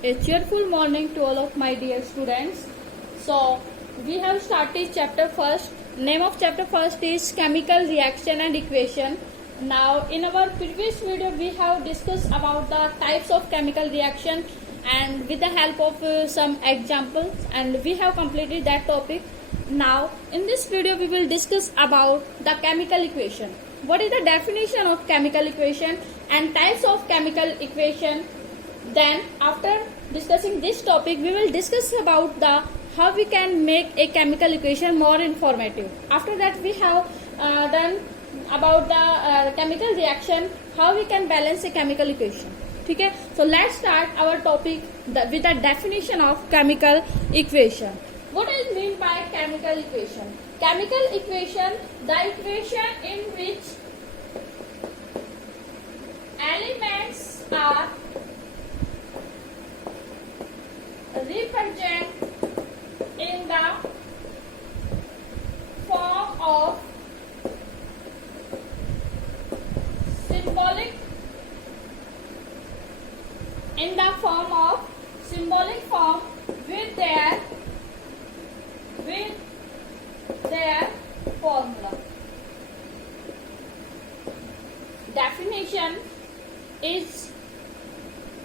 A cheerful morning to all of my dear students. So we have started chapter first. Name of chapter first is chemical reaction and equation. Now in our previous video we have discussed about the types of chemical reaction and with the help of some examples, and we have completed that topic. Now in this video we will discuss about the chemical equation. What is the definition of chemical equation and types of chemical equation? Then after discussing this topic we will discuss about the how we can make a chemical equation more informative. After that we have done about the chemical reaction, how we can balance a chemical equation. Okay, so let's start our topic with the definition of chemical equation. What is meant by chemical equation? Chemical equation, the equation in which elements are represented in the form of symbolic form with their formula. Definition is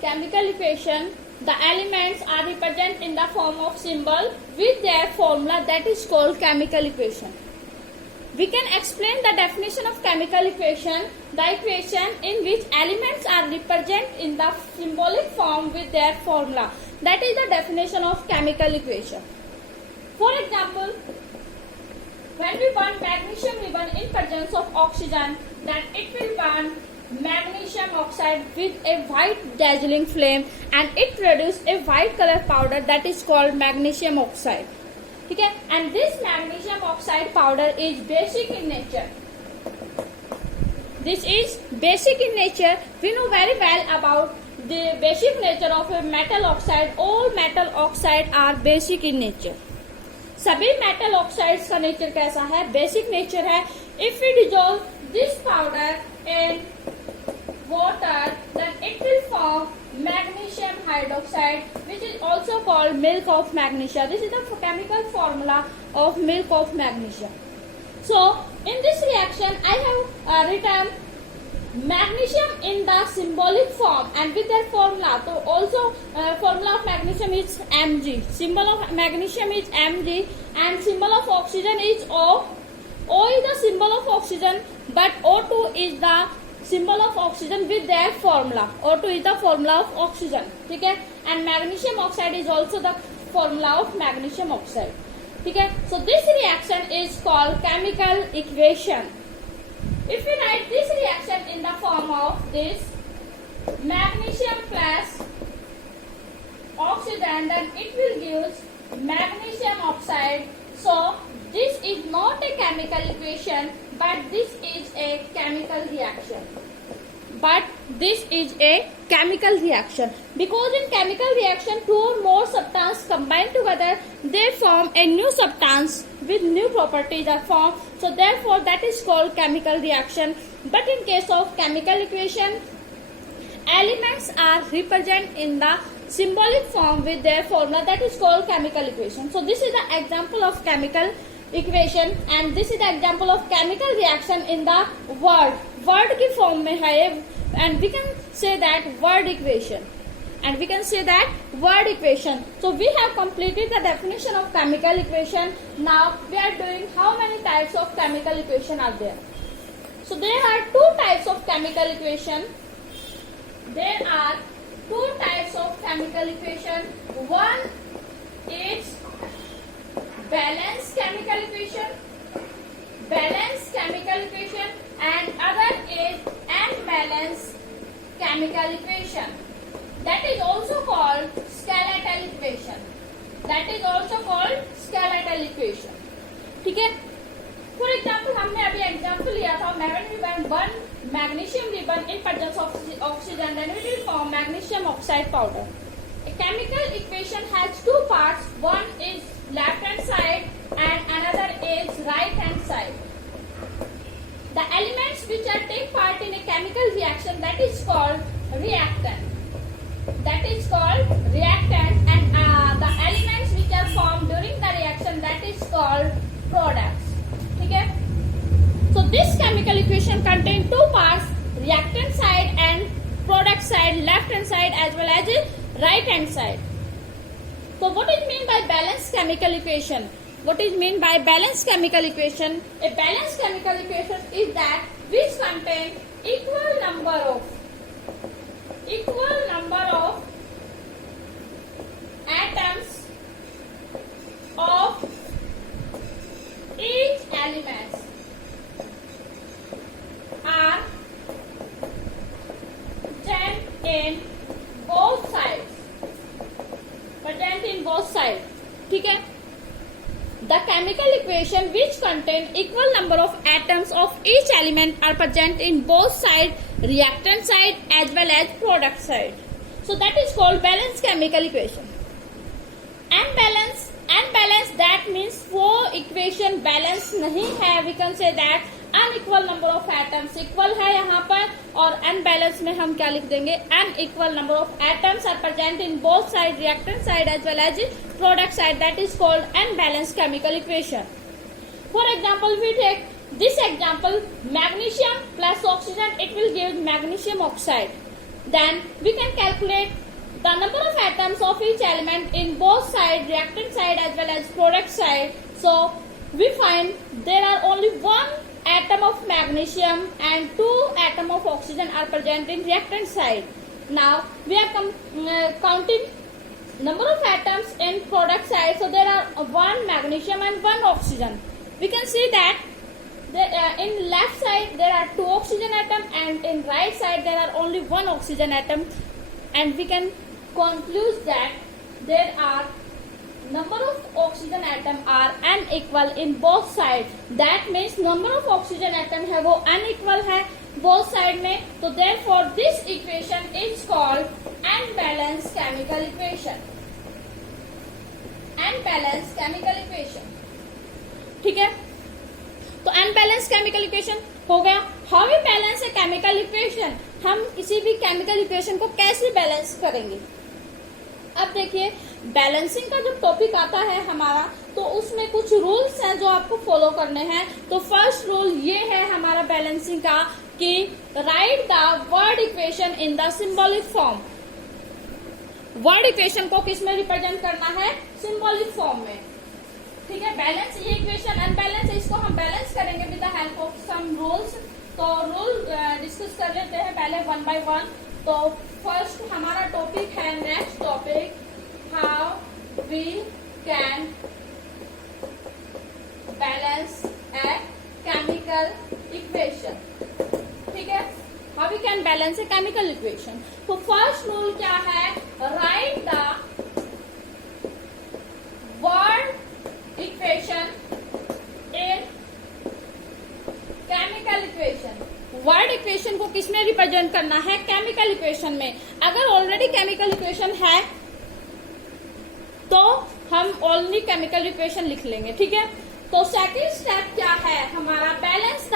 chemical equation. The elements are represented in the form of symbol with their formula, that is called chemical equation. We can explain the definition of chemical equation, the equation in which elements are represented in the symbolic form with their formula. That is the definition of chemical equation. For example, when we burn magnesium ribbon in presence of oxygen, then it will burn magnesium oxide with a white dazzling flame and it produces a white color powder that is called magnesium oxide. Okay, and this magnesium oxide powder is basic in nature. This is basic in nature. We know very well about the basic nature of a metal oxide. All metal oxide are basic in nature. सभी metal oxides का nature कैसा है? Basic nature है. If we dissolve this powder in water, then it will form magnesium hydroxide, which is also called milk of magnesia. This is the chemical formula of milk of magnesia. So in this reaction I have written magnesium in the symbolic form and with their formula. So also formula of magnesium is Mg, symbol of magnesium is Mg, and symbol of oxygen is O. O is the symbol of oxygen, but O2 is the symbol of oxygen with their formula. O2 is the formula of oxygen. Okay, and magnesium oxide is also the formula of magnesium oxide. Okay, so this reaction is called chemical equation. If we write this reaction in the form of this magnesium plus oxygen, then it will give magnesium oxide. So this is not a chemical equation, but this is a chemical reaction. Because in chemical reaction two or more substances combine together, they form a new substance with new properties are formed. So therefore that is called chemical reaction. But in case of chemical equation, elements are represented in the symbolic form with their formula, that is called chemical equation. So this is the example of chemical equation and this is the example of chemical reaction in the word की form में है, and we can say that word equation. So we have completed the definition of chemical equation. Now we are doing how many types of chemical equation are there. So there are two types of chemical equation. One is balanced chemical equation and other is unbalanced chemical equation. That is also called skeletal equation. ठीक है. For example, हमने अभी example लिया था, when we burn magnesium ribbon in presence of oxygen, then it will form magnesium oxide powder. A chemical equation has two parts. One is left hand side and another is right hand side. The elements which are take part in a chemical reaction, that is called reactant. products. ठीक है. So this chemical equation contain two parts, reactant side and product side, left hand side as well as right hand side. So what is mean by balanced chemical equation? What is mean by balanced chemical equation? A balanced chemical equation is that which contain equal number of atoms of each element are present in both sides. ठीक है. The chemical equation which contain equal number of atoms of each element are present in both sides, reactant side as well as product side. So that is called balanced chemical equation. Unbalanced that means वो equation balance नहीं है. We can say that unequal number of atoms equal है यहाँ पर, और unbalanced में हम क्या लिख देंगे, unequal number of atoms are present in both sides, reactant side as well as product side. That is called unbalanced chemical equation. For example, we take this example, magnesium plus oxygen, it will give magnesium oxide. Then we can calculate the number of atoms of each element in both sides, reactant side as well as product side. So we find there are only one atom of magnesium and two atom of oxygen are present in reactant side. Now we are counting number of atoms in product side. So there are one magnesium and one oxygen. We can see that in left side there are two oxygen atom and in right side there are only one oxygen atom, and we can conclude that there are number of oxygen atom are unequal in both sides. That means number of oxygen atom है वो unequal है both side में. So therefore this equation is called unbalanced chemical equation. Unbalanced chemical equation. ठीक है. तो unbalanced chemical equation हो गया. How we balance a chemical equation? हम किसी भी chemical equation को कैसे बैलेंस करेंगे? अब देखिए, बैलेंसिंग का जब टॉपिक आता है हमारा, तो उसमें कुछ रूल्स हैं जो आपको फॉलो करने हैं. तो फर्स्ट रूल ये है हमारा बैलेंसिंग का कि right the word equation in the symbolic form. Word equation को किस में रिप्रेजेंट करना है? सिंबॉलिक फॉर्म में. ठीक है. बैलेंस, ये इक्वेशन अनबैलेंस है, इसको हम बैलेंस करेंगे with the help of some rules. तो रूल डिस्कस कर लेते हैं पहले वन बाय वन. तो फर्स्ट हमारा टॉपिक है, next topic, how we can balance a chemical equation. ठीक है. How we can balance a chemical equation. तो फर्स्ट रूल क्या है? Write the word equation in chemical equation. Word equation को किसमें रिप्रेजेंट करना है? केमिकल इक्वेशन में. अगर ऑलरेडी केमिकल इक्वेशन है तो हम ओनली केमिकल इक्वेशन लिख लेंगे. ठीक है. तो सेकंड स्टेप क्या है हमारा? Balance the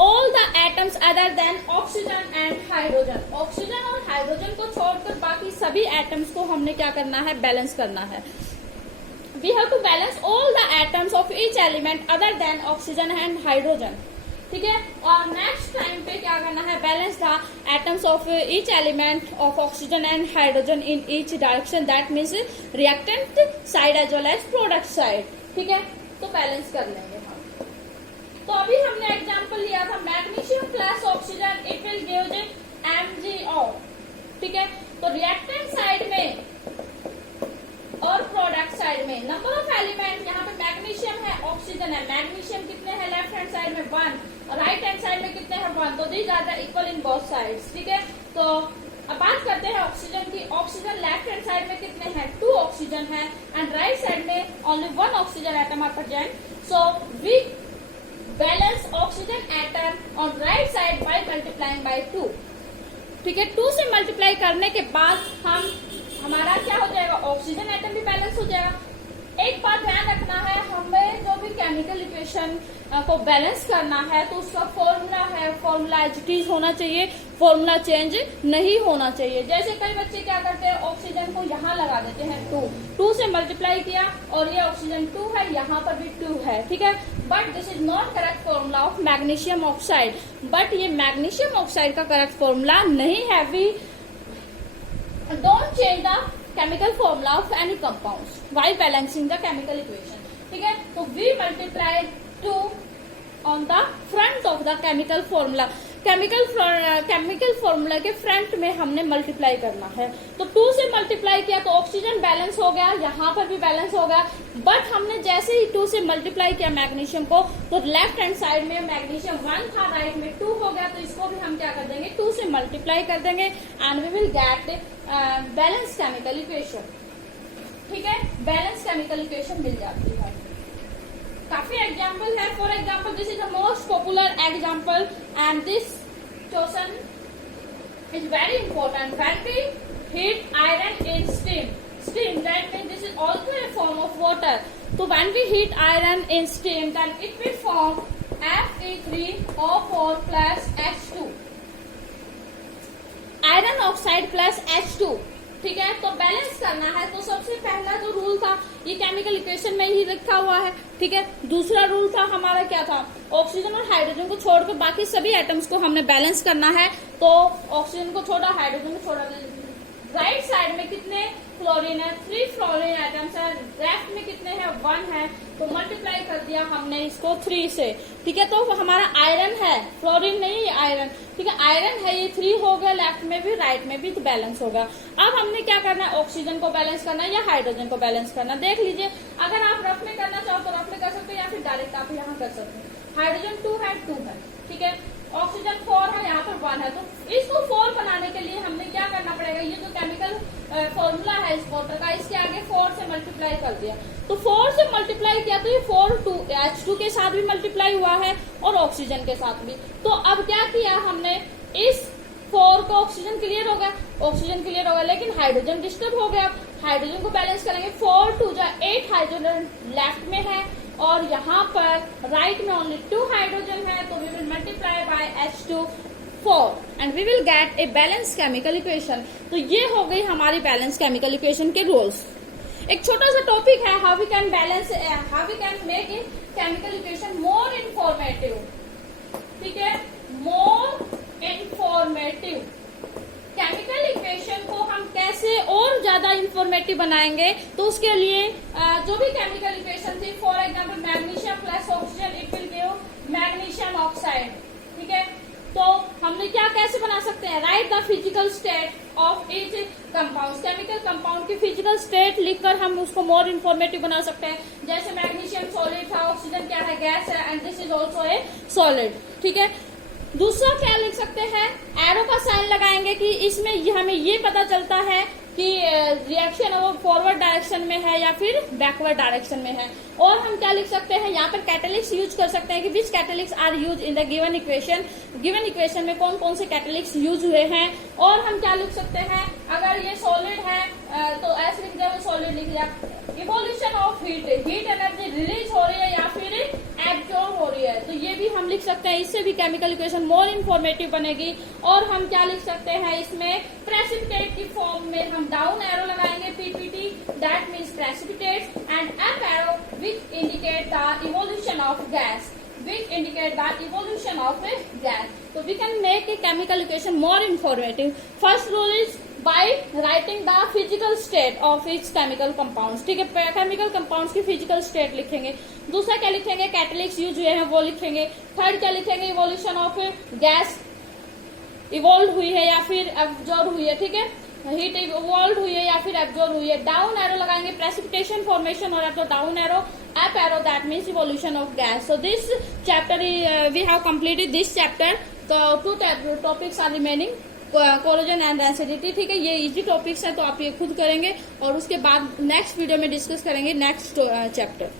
all the atoms other than oxygen and hydrogen. Oxygen और हाइड्रोजन को छोड़कर बाकी सभी एटम्स को हमने क्या करना है? बैलेंस करना है. We have to balance all the atoms of each element other than oxygen and hydrogen. ठीक है. और नेक्स्ट टाइम पे क्या करना है? Balance the atoms of each element of oxygen and hydrogen in each direction. That means reactant side as well as product side. ठीक है. तो बैलेंस कर लेंगे हम. तो अभी हमने एग्जांपल लिया था magnesium plus oxygen, it will give MgO. ठीक है. तो रिएक्टेंट साइड में और प्रोडक्ट साइड में नंबर ऑफ एलिमेंट, यहाँ पे मैग्नीशियम है, ऑक्सीजन है. मैग्नीशियम कितने हैं? लेफ्ट हैंड साइड में 1, राइट हैंड साइड में कितने हैं? 1. तो these are the equal in both sides. ठीक है. तो अब बात करते हैं ऑक्सीजन की. ऑक्सीजन लेफ्ट हैंड साइड में कितने हैं? 2 ऑक्सीजन है, एंड राइट साइड में only 1 oxygen atom are present. So we balance oxygen atom on right side by multiplying by 2. ठीक है. 2 से मल्टीप्लाई करने के बाद हमारा क्या हो जाएगा? ऑक्सीजन एटम भी बैलेंस हो जाएगा. एक बात ध्यान रखना है, हमें जो भी केमिकल इक्वेशन को बैलेंस करना है तो उसका फॉर्मूला है, फॉर्मूला एज इट इज होना चाहिए, फॉर्मूला चेंज नहीं होना चाहिए. जैसे कई बच्चे क्या करते हैं, ऑक्सीजन को यहाँ लगा देते हैं 2 से मल्टीप्लाई किया और ये ऑक्सीजन 2 है, यहाँ पर भी 2 है, ठीक है। But this is not correct formula of magnesium oxide, but ये मैग्नीशियम ऑक्साइड का करेक्ट फॉर्मूला नहीं है। We don't change the chemical formula of any compounds while balancing the chemical equation, ठीक है। तो we multiply 2 on the front of the chemical formula, chemical formula के front में हमने मल्टीप्लाई करना है। तो 2 से मल्टीप्लाई किया तो ऑक्सीजन बैलेंस हो गया, यहाँ पर भी बैलेंस हो गया। बट हमने जैसे ही 2 से मल्टीप्लाई किया मैग्नीशियम को, तो लेफ्ट हैंड साइड में मैग्नीशियम 1 था, राइट में 2 हो गया। तो इसको भी हम क्या कर देंगे, 2 से मल्टीप्लाई कर देंगे and we will get balance chemical equation, ठीक है। बैलेंस केमिकल इक्वेशन मिल जाती है। काफी एग्जाम्पल है। For example this is the most popular example and this question is very important. When we heat iron in steam that means this is also a form of water. So when we heat iron in steam, then it will form Fe3O4 plus H2, iron oxide plus H2, ठीक है। तो balance करना है तो सबसे पहला जो rule था ये केमिकल इक्वेशन में ही लिखा हुआ है, ठीक है। दूसरा रूल था हमारा क्या था, ऑक्सीजन और हाइड्रोजन को छोड़कर बाकी सभी एटम्स को हमने बैलेंस करना है। तो ऑक्सीजन को छोड़ा, हाइड्रोजन को छोड़ा। राइट साइड में कितने फ्लोरीन है, 3 फ्लोरीन एटम्स है, लेफ्ट में कितने हैं, 1 है। तो मल्टीप्लाई कर दिया हमने इसको 3 से, ठीक है। तो हमारा आयरन है, फ्लोरीन नहीं ये आयरन, ठीक है। आयरन है ये 3 हो गया, लेफ्ट में भी राइट में भी, तो बैलेंस होगा। अब हमने क्या करना है, ऑक्सीजन को बैलेंस करना है या हाइड्रोजन को बैलेंस करना। देख लीजिए, अगर आप रफ में करना चाहो तो रफ में कर सकते हो या फिर डायरेक्ट आप यहाँ कर सकते हो। हाइड्रोजन 2 है, ठीक है। ऑक्सीजन 4 है, यहाँ पर 1 है। तो इसको 4 बनाने के लिए हमने क्या करना पड़ेगा, ये जो केमिकल फॉर्मूला है इस वाटर का, इसके आगे 4 से मल्टीप्लाई कर दिया। तो 4 से मल्टीप्लाई किया तो ये 4 H2 के साथ भी मल्टीप्लाई हुआ है और ऑक्सीजन के साथ भी। तो अब क्या किया हमने, इस 4 को ऑक्सीजन क्लियर हो गया, ऑक्सीजन क्लियर हो गया, लेकिन हाइड्रोजन डिस्टर्ब हो गया। हाइड्रोजन को बैलेंस करेंगे, 4 2 जा 8 हाइड्रोजन लेफ्ट में है और यहाँ पर राइट में ओनली 2 हाइड्रोजन है। तो we will multiply by H2 4 and we will get a balance chemical equation. तो ये हो गई हमारी बैलेंस केमिकल इक्वेशन के रूल्स। एक छोटा सा टॉपिक है, how we can make a chemical equation more informative, ठीक है, मोर इंफॉर्मेटिव। केमिकल इक्वेशन को हम कैसे और ज्यादा इंफॉर्मेटिव बनाएंगे, तो उसके लिए जो भी केमिकल इक्वेशन थी, for example magnesium plus oxygen it will give magnesium oxide, ठीक है। तो हमने क्या कैसे बना सकते हैं, right the physical state of each compound, chemical compound की फिजिकल स्टेट लिखकर हम उसको मोर इंफॉर्मेटिव बना सकते हैं। जैसे मैग्नीशियम सॉलिड था, ऑक्सीजन क्या है, गैस है, and this is also a solid, ठीक है। दूसरा क्या लिख सकते हैं, एरो का साइन लगाएंगे कि इसमें हमें ये पता चलता है कि रिएक्शन वो फॉरवर्ड डायरेक्शन में है या फिर बैकवर्ड डायरेक्शन में है। और हम क्या लिख सकते हैं, यहाँ पर कैटेलिक्स यूज कर सकते हैं कि which catalysts are use in the given equation, given equation में कौन कौन से कैटेलिक्स यूज हुए हैं। और हम क्या लिख सकते हैं, अगर ये सॉलिड है तो ऐसे लिख दिया, सॉलिड लिख दिया। Evolution of heat energy release हो रही है या फिर एब्जॉर्ब हो रही है, तो ये भी हम लिख सकते हैं। इससे भी केमिकल इक्वेशन मोर इन्फॉर्मेटिव बनेगी। और हम क्या लिख सकते हैं, इसमें प्रेसिपिटेट की फॉर्म में हम डाउन एरो लगाएंगे, PPT, that means precipitate, and up arrow which indicate the evolution of gas, which indicate the evolution of a gas. So we can make a chemical equation more informative. First rule is by writing the physical state of each chemical compounds, ठीक है। Chemical compounds की physical state लिखेंगे। दूसरा क्या लिखेंगे, कैटेलिक्स use हुए हैं वो लिखेंगे। थर्ड क्या लिखेंगे, इवोल्यूशन ऑफ गैस, इवॉल्व हुई है या फिर एब्जॉर्ब हुई है, ठीक है, हीट इवॉल्व हुई है या फिर एब्जॉर्ब हुई है। डाउन एरो लगाएंगे, प्रेसिपिटेशन फॉर्मेशन हो रहा है तो down arrow, up arrow that means evolution of gas. So this chapter we have completed this chapter. तो 2 topics are remaining, corrosion and acidity, ठीक है। ये इजी टॉपिक्स है तो आप ये खुद करेंगे और उसके बाद नेक्स्ट वीडियो में डिस्कस करेंगे नेक्स्ट चैप्टर।